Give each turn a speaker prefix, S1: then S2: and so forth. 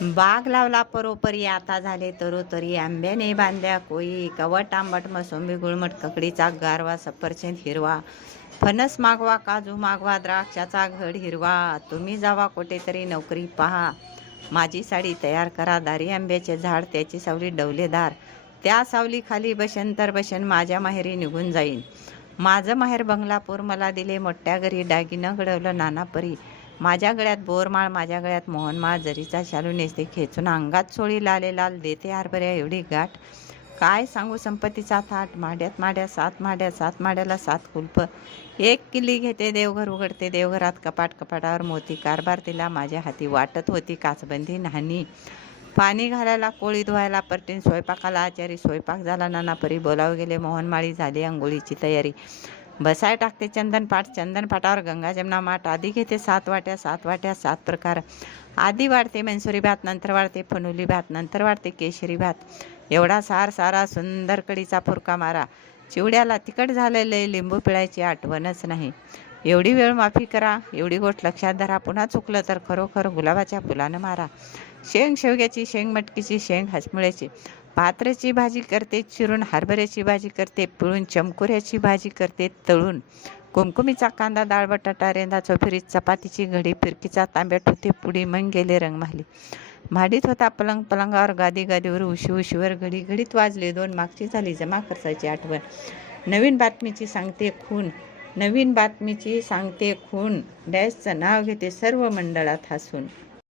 S1: बाग लावला परोपरी आता झाले तरोतरी. आंब्याने बांधल्या कोई कवट आंबट मोसंबी गुळमट ककडीचा गारवा सफरचंद हिरवा. फणस मागवा काजू मागवा द्राक्षाचा घड हिरवा. तुम्ही जावा कुठेतरी नोकरी पहा. माझी साडी तयार करा. दारी आंब्याचे झाड त्याची सावली डवलेदार. त्या सावलीखाली बशन तर बशन माझ्या माहेरी निघून जाईन. माझं माहेर बंगलापूर मला दिले मोठ्या घरी दागिनं घडवलं नानापरी. माझ्या गळ्यात बोरमाळ माझ्या गळ्यात मोहनमाळ जरीचा शालू नेसते खेचून अंगात सोळी लाले लाल देते हरभऱ्या एवढी गाठ. काय सांगू संपत्तीचा थाट? माड्यात माड्या सात माड्या सात माड्याला सात कुलप. एक किल्ली घेते देवघर उघडते देवघरात कपाट कपाटावर मोती. कारभार तिला माझ्या हाती वाटत होती काचबंदी नाही पाणी घालायला कोळी धुवायला परटीन स्वयंपाकाला आचारी. स्वयंपाक झाला नाना परी बोलावं गेले मोहनमाळी झाली अंघोळीची तयारी. बसाय टाकते चंदनपाठ चंदनपाठावर गंगा जमना माठ आधी घेते सात वाट्या सात वाट्या सात प्रकार. आधी वाढते मैसुरी भात नंतर वाढते फनुली भात नंतर वाढते केशरी भात. एवढा सार सारा सुंदर कडीचा फुरका मारा. चिवड्याला तिखट झालेले लिंबू पिळायची आठवणच नाही. एवढी वेळ माफी करा एवढी गोष्ट लक्षात धरा. पुन्हा चुकलं तर खरोखर गुलाबाच्या फुलानं मारा. शेंग शेवग्याची शेंग मटकीची शेंग हसमुळ्याची पात्राची भाजी करते चिरून हरभऱ्याची भाजी करते पिळून चमकुऱ्याची भाजी करते तळून कुमकुमीचा कांदा डाळ बटाटा रेंदा चोफिरी चपातीची घडी फिरकीचा तांब्यात होते पुडी मग गेले रंगमाली माडीत होता पलंग पलंगावर गादी गादीवर उशी उशीवर घडी घडीत वाजले दोन मागची झाली जमा खर्चाची आठवण. नवीन बातमीची सांगते खून नवीन बातमीची सांगते खून डॅशचं नाव घेते सर्व मंडळात हसून.